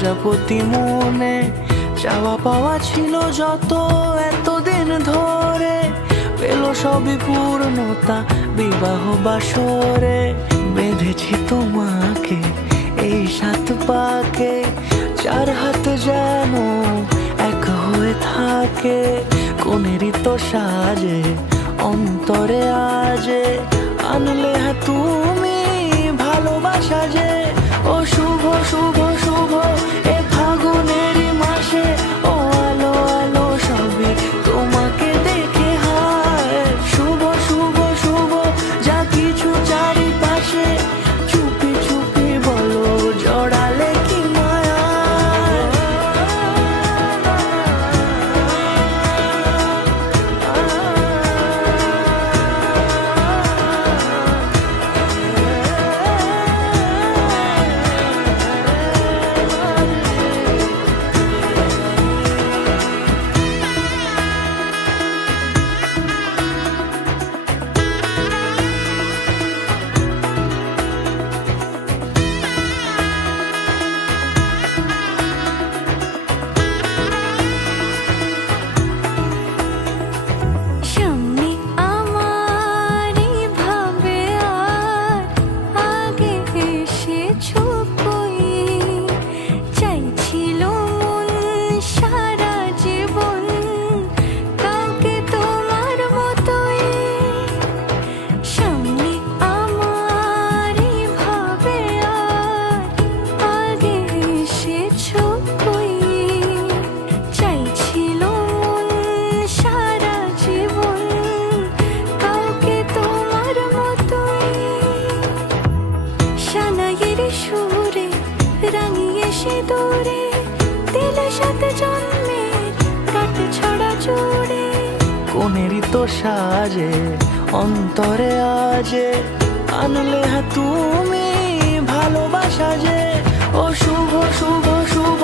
প্রজাপতি মনে চাওয়া পাওয়া ছিল যত এতদিন ধরে, পেল সবই পূর্ণতা বিবাহ বাসরে। বেঁধেছি তোমাকে এই 7 পাকে, 4 হাত যেন এক হয়ে থাকে। কোনেরই তো সাজে অন্তরে আজে আনলে তুমি ভালোবাসা যে। ও শুভ শুভ শুভ এ ফাগুনেরই মাসে, ও আলো আলো সবই তোমাকে দেখে হায়। শুভ শুভ শুভ যা কিছু চারিপাশে, চুপি চুপি বলো জড়ালে কি মায়া। রাঙিয়ে সে দূরে দিলে 7 জন্মের কাট ছড়া জোড়ে। কোনেরই তো সাজে অন্তরে আজে আনলে তুমি ভালোবাসা যে। ও শুভ শুভ শুভ